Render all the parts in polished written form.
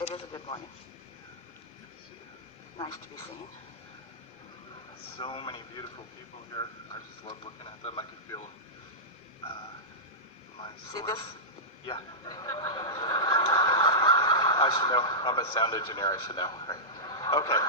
It is a good morning. Nice to be seen. So many beautiful people here. I just love looking at them. I can feel my See soul. this? Yeah. I should know. I'm a sound engineer. I should know. Right. Okay.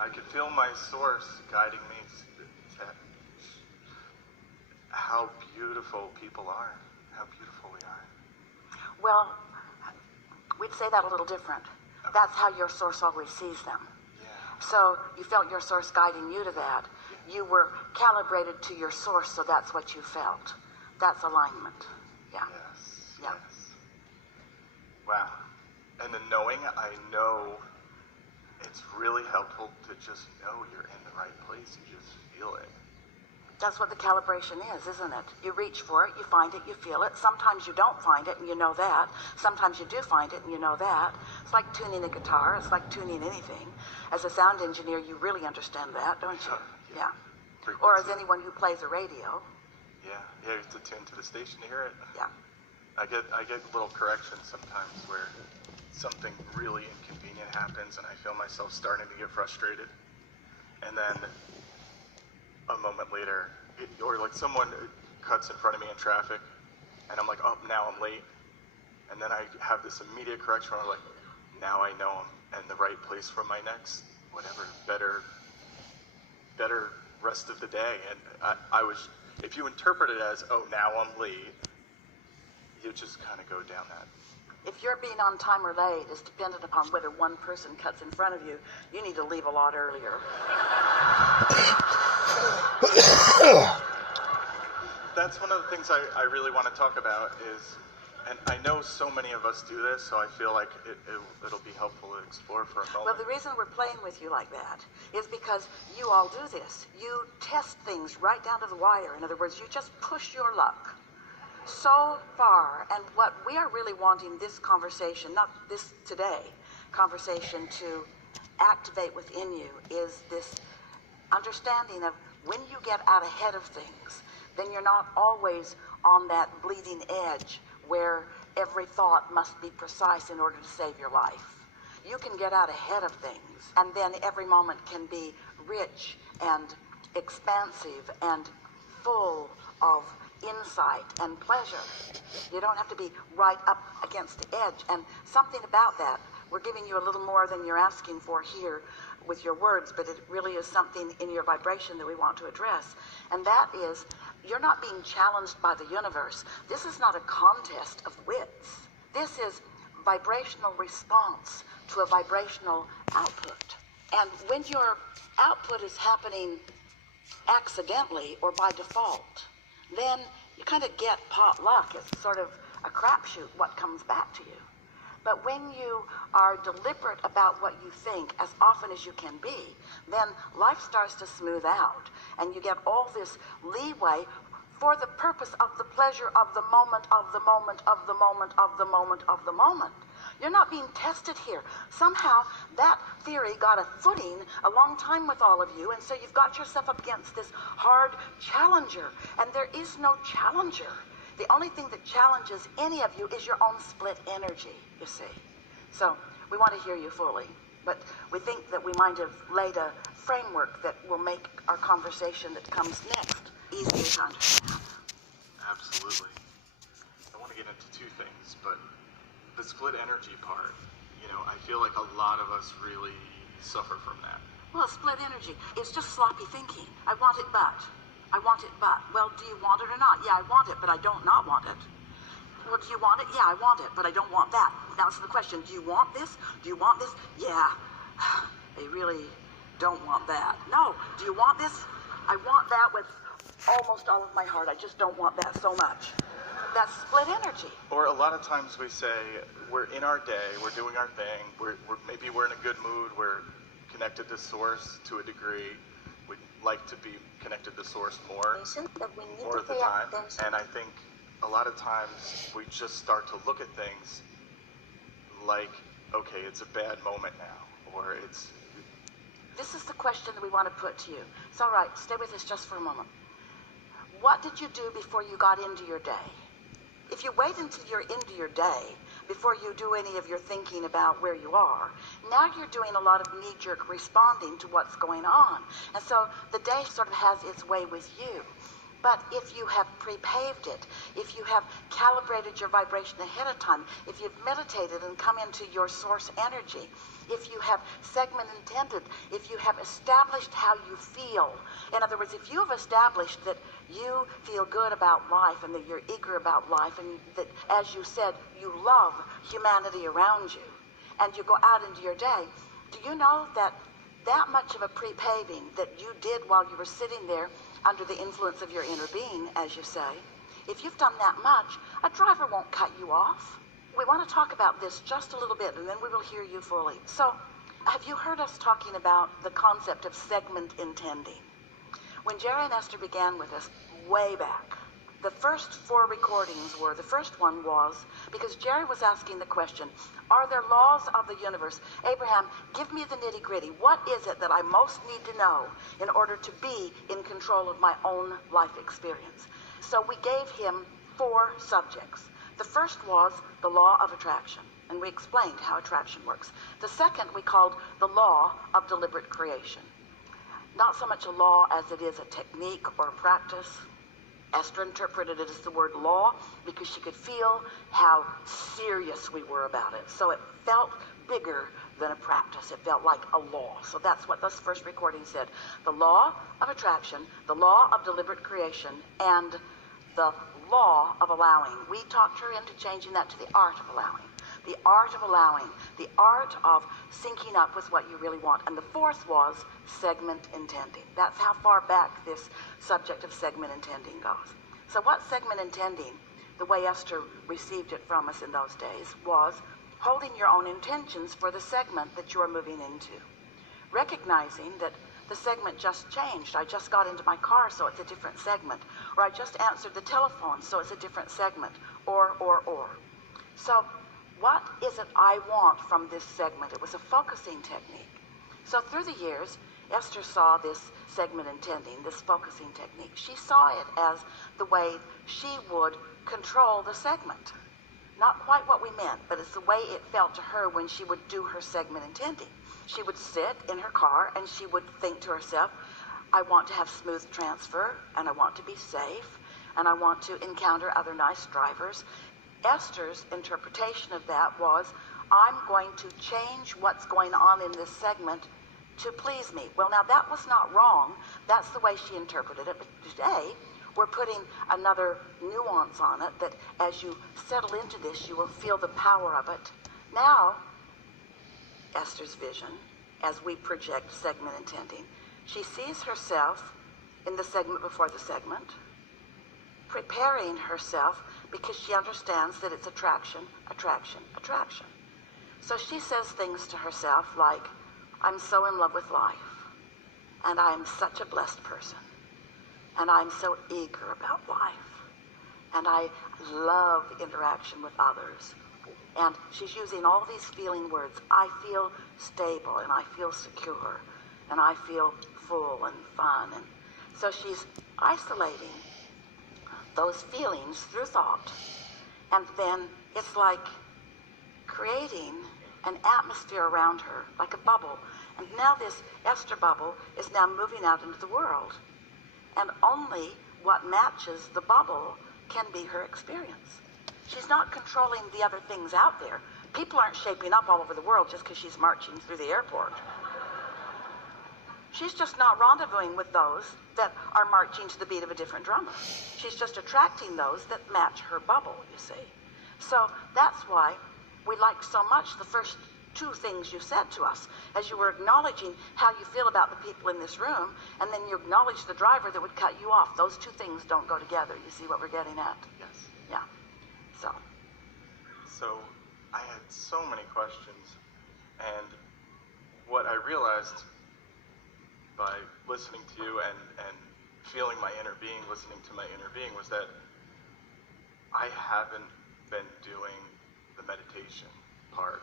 I can feel my source guiding me to how beautiful people are. How beautiful we are. Well, we'd say that a little different. Okay. That's how your source always sees them. Yeah. So you felt your source guiding you to that. Yeah. You were calibrated to your source, so that's what you felt. That's alignment. Yeah. Yes. Yeah. Yes. Wow. And the knowing, I know it's really helpful to just know you're in the right place. You just feel it. That's what the calibration is, isn't it? You reach for it, you find it, you feel it. Sometimes you don't find it, and you know that. Sometimes you do find it, and you know that. It's like tuning a guitar. It's like tuning anything. As a sound engineer, you really understand that, don't you? Yeah. Yeah. Or as anyone who plays a radio. Yeah. Yeah, you have to tune to the station to hear it. Yeah. I get little corrections sometimes where something really inconvenient happens and I feel myself starting to get frustrated. And then a moment later, or like someone cuts in front of me in traffic and I'm like, oh, now I'm late. And then I have this immediate correction where I'm like, now I know I'm in the right place for my next, whatever, better rest of the day. And I was, if you interpret it as, oh, now I'm late, you just kind of go down that. If you're being on time or late is dependent upon whether one person cuts in front of you, you need to leave a lot earlier. That's one of the things I really want to talk about is, and I know so many of us do this, so I feel like it'll be helpful to explore for a moment. Well, the reason we're playing with you like that is because you all do this. You test things right down to the wire. In other words, you just push your luck so far. And what we are really wanting this conversation, not this today, conversation to activate within you is this understanding of when you get out ahead of things, then you're not always on that bleeding edge where every thought must be precise in order to save your life. You can get out ahead of things, and then every moment can be rich and expansive and full of insight and pleasure. You don't have to be right up against the edge. And something about that, we're giving you a little more than you're asking for here with your words, but it really is something in your vibration that we want to address. And that is, you're not being challenged by the universe. This is not a contest of wits. This is vibrational response to a vibrational output. And when your output is happening accidentally or by default, then you kind of get potluck. It's sort of a crapshoot what comes back to you. But when you are deliberate about what you think as often as you can be, then life starts to smooth out and you get all this leeway for the purpose of the pleasure of the moment, of the moment, of the moment, of the moment, of the moment. You're not being tested here. Somehow that theory got a footing a long time with all of you, and so you've got yourself up against this hard challenger, and there is no challenger. The only thing that challenges any of you is your own split energy, you see. So we want to hear you fully, but we think that we might have laid a framework that will make our conversation that comes next easier to understand. Absolutely. I want to get into two things, but the split energy part, I feel like a lot of us really suffer from that. Well, split energy, it's just sloppy thinking. I want it, but. I want it, but. Well, do you want it or not? Yeah, I want it, but I don't not want it. Well, do you want it? Yeah, I want it, but I don't want that. Now, it's the question, do you want this? Do you want this? Yeah, they really don't want that. No, do you want this? I want that with almost all of my heart. I just don't want that so much. That's split energy. Or a lot of times we say, we're in our day, we're doing our thing, maybe we're in a good mood, we're connected to source to a degree, we'd like to be connected to source more of the time. And I think a lot of times we just start to look at things like, okay, it's a bad moment now, or it's... This is the question that we want to put to you. It's all right, stay with us just for a moment. What did you do before you got into your day? If you wait until you're into your day before you do any of your thinking about where you are, now you're doing a lot of knee-jerk responding to what's going on. And so the day sort of has its way with you. But if you have pre-paved it, if you have calibrated your vibration ahead of time, if you've meditated and come into your source energy, if you have segment intended, if you have established how you feel, in other words, if you have established that you feel good about life and that you're eager about life and that, as you said, you love humanity around you, and you go out into your day, do you know that that much of a pre-paving that you did while you were sitting there under the influence of your inner being, as you say, if you've done that much, a driver won't cut you off. We want to talk about this just a little bit, and then we will hear you fully. So, have you heard us talking about the concept of segment intending? When Jerry and Esther began with us way back, the first 4 recordings were, the first one was, because Jerry was asking the question, are there laws of the universe? Abraham, give me the nitty-gritty. What is it that I most need to know in order to be in control of my own life experience? So we gave him 4 subjects. The first was the law of attraction, and we explained how attraction works. The second we called the law of deliberate creation. Not so much a law as it is a technique or a practice. Esther interpreted it as the word law because she could feel how serious we were about it. So it felt bigger than a practice. It felt like a law. So that's what this first recording said. The law of attraction, the law of deliberate creation, and the law of allowing. We talked her into changing that to the art of allowing. The art of allowing. The art of syncing up with what you really want. And the fourth was segment intending. That's how far back this subject of segment intending goes. So what segment intending, the way Esther received it from us in those days, was holding your own intentions for the segment that you are moving into. Recognizing that the segment just changed. I just got into my car, so it's a different segment. Or I just answered the telephone, so it's a different segment. Or. So what is it I want from this segment? It was a focusing technique. So through the years, Esther saw this segment intending, this focusing technique. She saw it as the way she would control the segment. Not quite what we meant, but it's the way it felt to her when she would do her segment intending. She would sit in her car and she would think to herself, I want to have smooth transfer, and I want to be safe, and I want to encounter other nice drivers. Esther's interpretation of that was, I'm going to change what's going on in this segment to please me. Well, now that was not wrong. That's the way she interpreted it. But today, we're putting another nuance on it that as you settle into this, you will feel the power of it. Now, Esther's vision, as we project segment intending, she sees herself in the segment before the segment, preparing herself because she understands that it's attraction, attraction, attraction. So she says things to herself like, I'm so in love with life, and I am such a blessed person, and I'm so eager about life, and I love interaction with others. And she's using all these feeling words. I feel stable, and I feel secure, and I feel full and fun. And so she's isolating those feelings through thought, and then it's like creating an atmosphere around her, like a bubble. And now this Esther bubble is now moving out into the world. And only what matches the bubble can be her experience. She's not controlling the other things out there. People aren't shaping up all over the world just because she's marching through the airport. She's just not rendezvousing with those that are marching to the beat of a different drummer. She's just attracting those that match her bubble, you see. So that's why we liked so much the first 2 things you said to us, as you were acknowledging how you feel about the people in this room, and then you acknowledged the driver that would cut you off. Those 2 things don't go together. You see what we're getting at? Yes. Yeah. So I had so many questions, and what I realized by listening to you and feeling my inner being, listening to my inner being, was that I haven't been doing the meditation part.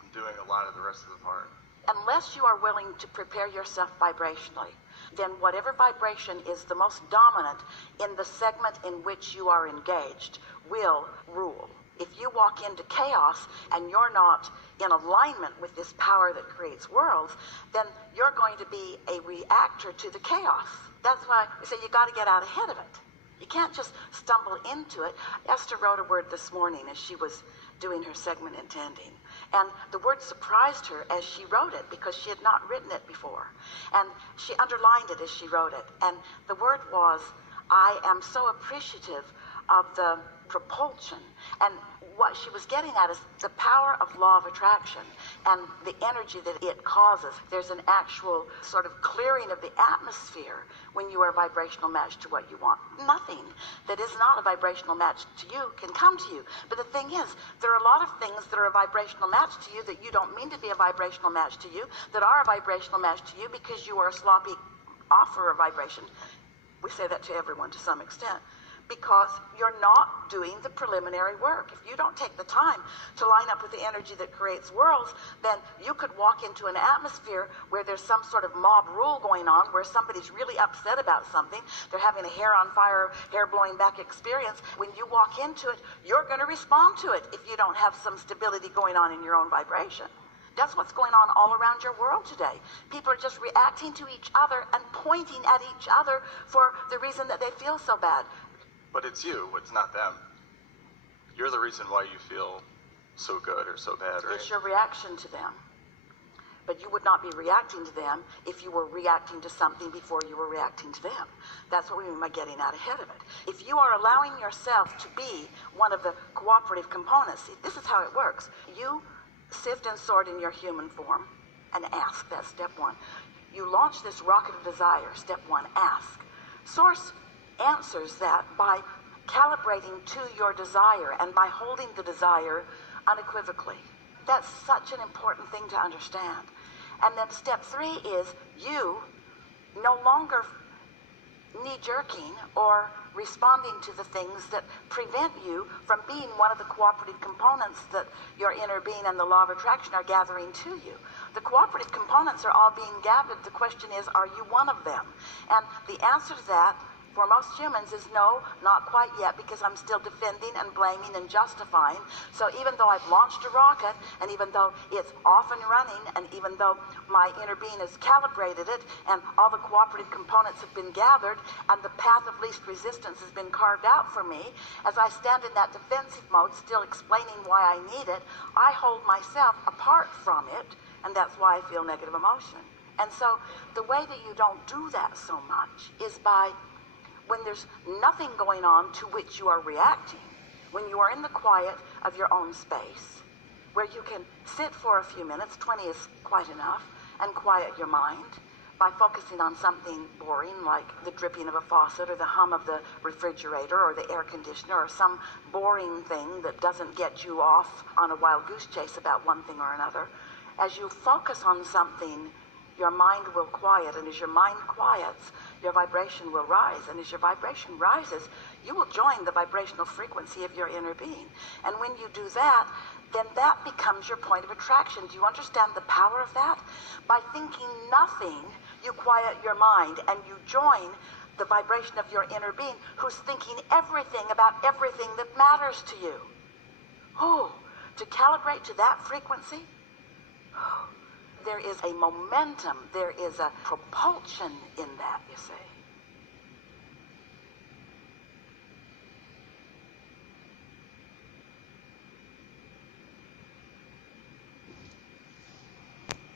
I'm doing a lot of the rest of the part. unless you are willing to prepare yourself vibrationally, then whatever vibration is the most dominant in the segment in which you are engaged will rule. If you walk into chaos and you're not in alignment with this power that creates worlds, then you're going to be a reactor to the chaos. That's why we say you got to get out ahead of it. You can't just stumble into it. Esther wrote a word this morning as she was doing her segment intending. And the word surprised her as she wrote it because she had not written it before. And she underlined it as she wrote it. And the word was, I am so appreciative of the propulsion. And what she was getting at is the power of law of attraction and the energy that it causes. There's an actual sort of clearing of the atmosphere when you are a vibrational match to what you want. Nothing that is not a vibrational match to you can come to you. But the thing is, there are a lot of things that are a vibrational match to you that you don't mean to be a vibrational match to you, that are a vibrational match to you because you are a sloppy offer of vibration. We say that to everyone to some extent, because you're not doing the preliminary work. If you don't take the time to line up with the energy that creates worlds, then you could walk into an atmosphere where there's some sort of mob rule going on, where somebody's really upset about something. They're having a hair on fire, hair blowing back experience. When you walk into it, you're going to respond to it if you don't have some stability going on in your own vibration. That's what's going on all around your world today. People are just reacting to each other and pointing at each other for the reason that they feel so bad. But it's you, it's not them. You're the reason why you feel so good or so bad, right? It's your reaction to them. But you would not be reacting to them if you were reacting to something before you were reacting to them. That's what we mean by getting out ahead of it. If you are allowing yourself to be one of the cooperative components, see, this is how it works. You sift and sort in your human form and ask. That's step one. You launch this rocket of desire. Step one, ask. Source answers that by calibrating to your desire and by holding the desire unequivocally. That's such an important thing to understand. And then step three is you no longer knee-jerking or responding to the things that prevent you from being one of the cooperative components that your inner being and the law of attraction are gathering to you. The cooperative components are all being gathered. The question is, are you one of them? And the answer to that for most humans is no, not quite yet, because I'm still defending and blaming and justifying. So even though I've launched a rocket, and even though it's off and running, and even though my inner being has calibrated it, and all the cooperative components have been gathered, and the path of least resistance has been carved out for me, as I stand in that defensive mode, still explaining why I need it, I hold myself apart from it, and that's why I feel negative emotion. And so the way that you don't do that so much is by when there's nothing going on to which you are reacting, when you are in the quiet of your own space, where you can sit for a few minutes, 20 is quite enough, and quiet your mind by focusing on something boring like the dripping of a faucet or the hum of the refrigerator or the air conditioner or some boring thing that doesn't get you off on a wild goose chase about one thing or another. As you focus on something, your mind will quiet, and as your mind quiets, your vibration will rise, and as your vibration rises, you will join the vibrational frequency of your inner being. And when you do that, then that becomes your point of attraction. Do you understand the power of that? By thinking nothing, you quiet your mind, and you join the vibration of your inner being, who's thinking everything about everything that matters to you. Oh, to calibrate to that frequency, there is a momentum, there is a propulsion in that, you see.